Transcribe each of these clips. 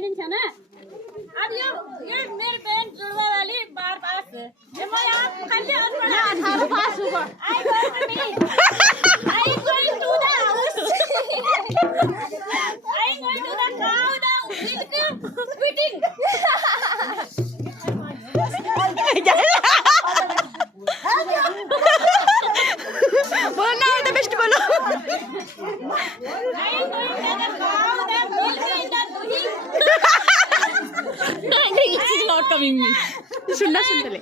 बनिन्छ ना अब ये मेरो पेरेन्ट जुड़वा वाली बार पास है ये मैं आप खाली ना 18 पास हुआ आई going to the house I going to the cow the quitting बोलो ना तो बेस्ट बोलो I am going to the cow the milk in the duhi This is not coming me सुनना सुनते ले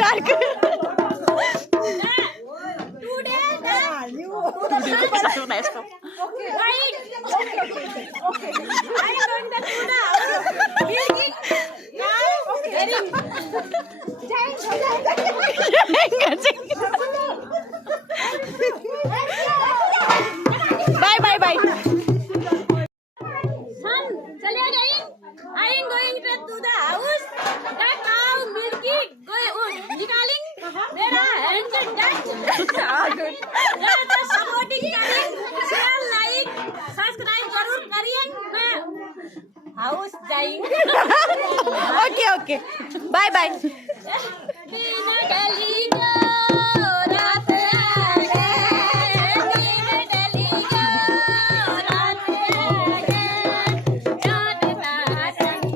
डार्क बाय बाय बाय चले गई I am going to the house the cow milky निकालिंग मेरा hand that the supporting करें share like subscribe जरूर करिए मैं house जाएंगे ओके ओके बाय बाय बिना डली को रात आ गए बिना डली को रात आ गए चाँद तारा संग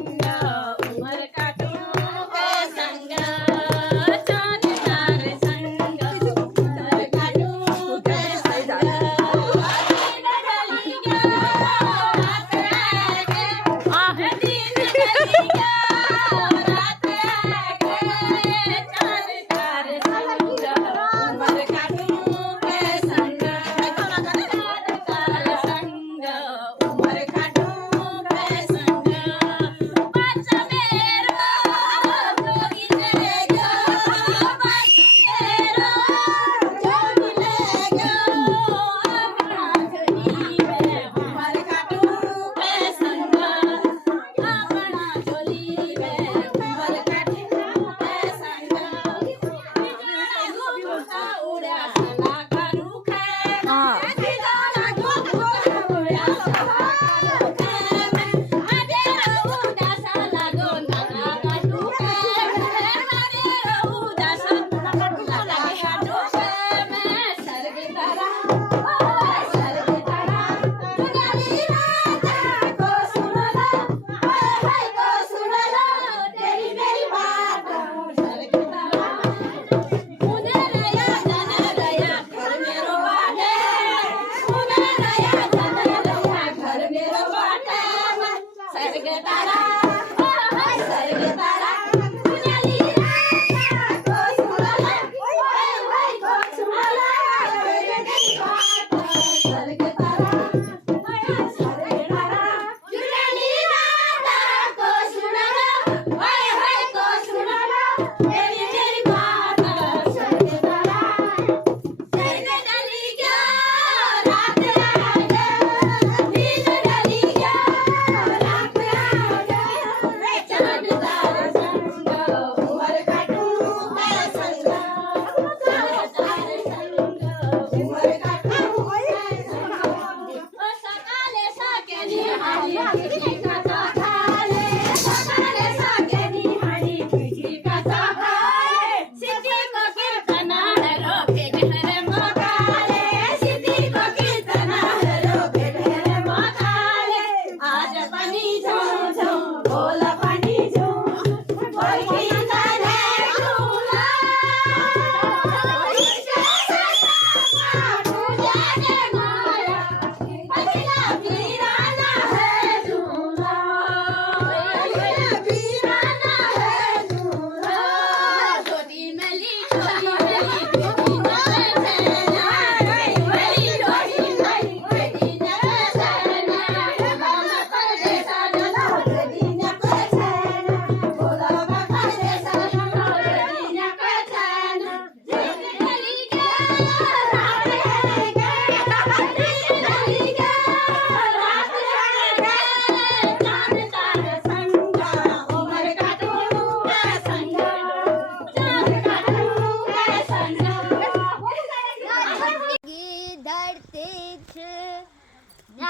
उमर काटो के संग चाँद तारे संग उमर काटो के संग बिना डली को रात आ गए बिना डली को रात आ गए चाँद तारे संग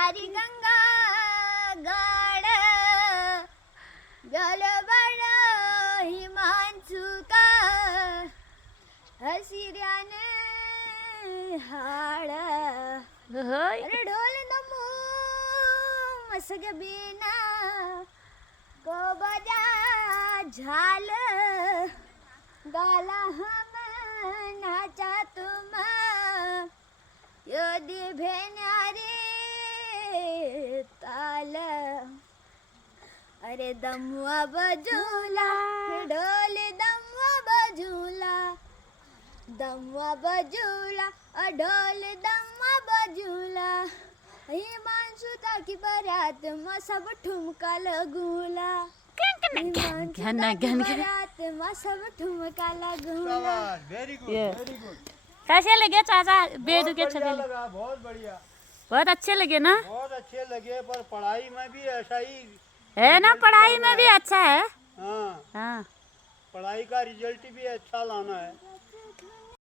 सारी गंगा गाड जलबड हिमांशु का हसिर्याने हाड अरे ढोल नमो मसग बीना को बजा झाल गाला हम नाचा तुम यदि भेन्यारे ताल अरे दमुआ बजूला ढोल दमुआ बजूला दमुआ बजूला ढोल दमुआ बजूला हिमांशु ताकी बरात म सब ठुमका लगूला बरात म सब ठुमका लगूला वेरी गुड वेरी गुड। कैसे लगे चाचा बेदू के छबीले? लगा, बहुत बढ़िया, बहुत अच्छे लगे ना? बहुत अच्छे लगे। पर पढ़ाई में भी ऐसा ही है ना, पढ़ाई में भी अच्छा है। हाँ, हाँ पढ़ाई का रिजल्ट भी अच्छा लाना है।